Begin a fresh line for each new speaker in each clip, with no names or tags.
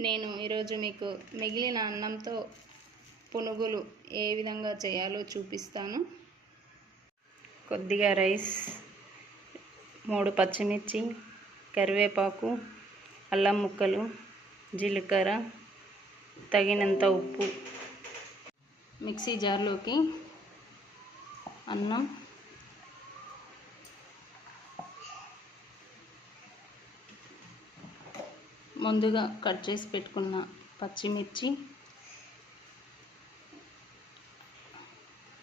నేను ఈరోజు మీకు మిగిలిన అన్నంతో పునుగులు ఏ విధంగా చేయాలో చూపిస్తాను. కొద్దిగా రైస్ మూడు పచ్చిమిర్చి కరివేపాకు అల్లం ముక్కలు జీలకర్ర తగినంత ఉప్పు. మిక్సీ జార్లోకి అన్నం ముందుగా కట్ చేసి పెట్టుకున్న పచ్చిమిర్చి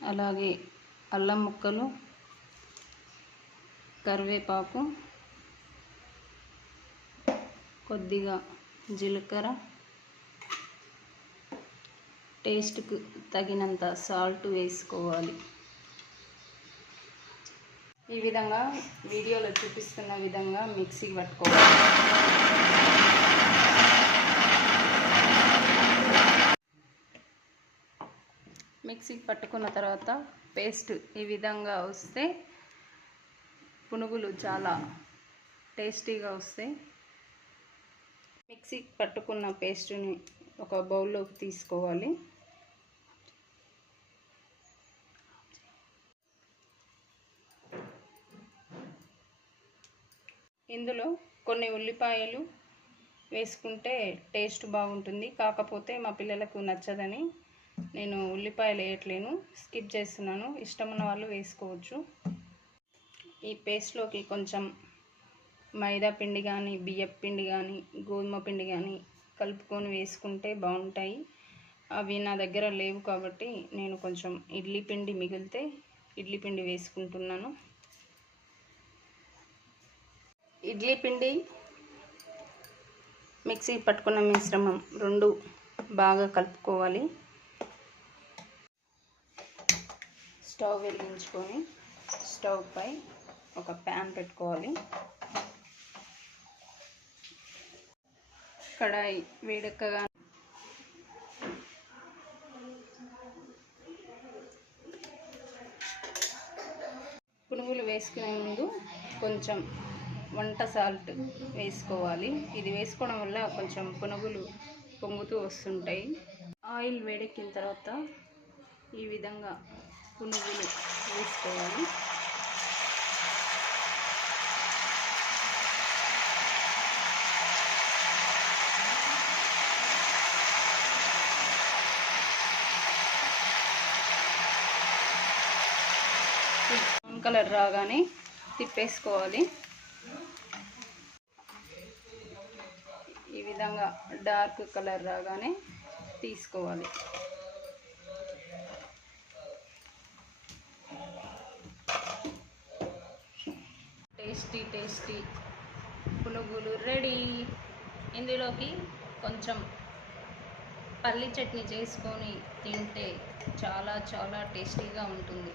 అలాగే అల్లం ముక్కలు కరివేపాకు కొద్దిగా జీలకర్ర టేస్ట్కు తగినంత సాల్ట్ వేసుకోవాలి. ఈ విధంగా వీడియోలో చూపిస్తున్న విధంగా మిక్సీ పట్టుకోవాలి. మిక్సీకి పట్టుకున్న తర్వాత పేస్ట్ ఈ విధంగా వస్తే పునుగులు చాలా టేస్టీగా వస్తాయి. మిక్సీకి పట్టుకున్న పేస్ట్ని ఒక బౌల్లోకి తీసుకోవాలి. ఇందులో కొన్ని ఉల్లిపాయలు వేసుకుంటే టేస్ట్ బాగుంటుంది. కాకపోతే మా పిల్లలకు నచ్చదని నేను ఉల్లిపాయలు వేయట్లేను. స్కిప్ చేస్తున్నాను. ఇష్టం ఉన్న వాళ్ళు వేసుకోవచ్చు. ఈ పేస్ట్లోకి కొంచెం మైదా పిండి కానీ బియ్యం పిండి కానీ గోధుమ పిండి కానీ కలుపుకొని వేసుకుంటే బాగుంటాయి. అవి నా దగ్గర లేవు కాబట్టి నేను కొంచెం ఇడ్లీ పిండి మిగిలితే ఇడ్లీ పిండి వేసుకుంటున్నాను. ఇడ్లీ పిండి మిక్సీ పట్టుకున్న మిశ్రమం రెండు బాగా కలుపుకోవాలి. స్టవ్ వెలిగించుకొని స్టవ్ పై ఒక ప్యాన్ పెట్టుకోవాలి. కడాయి వేడెక్కగా పునుగులు వేసుకునే ముందు కొంచెం వంట సాల్ట్ వేసుకోవాలి. ఇది వేసుకోవడం వల్ల కొంచెం పునుగులు పొంగుతూ వస్తుంటాయి. ఆయిల్ వేడెక్కిన తర్వాత ఈ విధంగా పునుగులు వేసుకోవాలి. బ్రౌన్ కలర్ రాగానే తిప్పేసుకోవాలి. ఈ విధంగా డార్క్ కలర్ రాగానే తీసుకోవాలి. టేస్టీ టేస్టీ పునుగులు రెడీ. ఇందులోకి కొంచెం పల్లి చట్నీ చేసుకొని తింటే చాలా చాలా టేస్టీగా ఉంటుంది.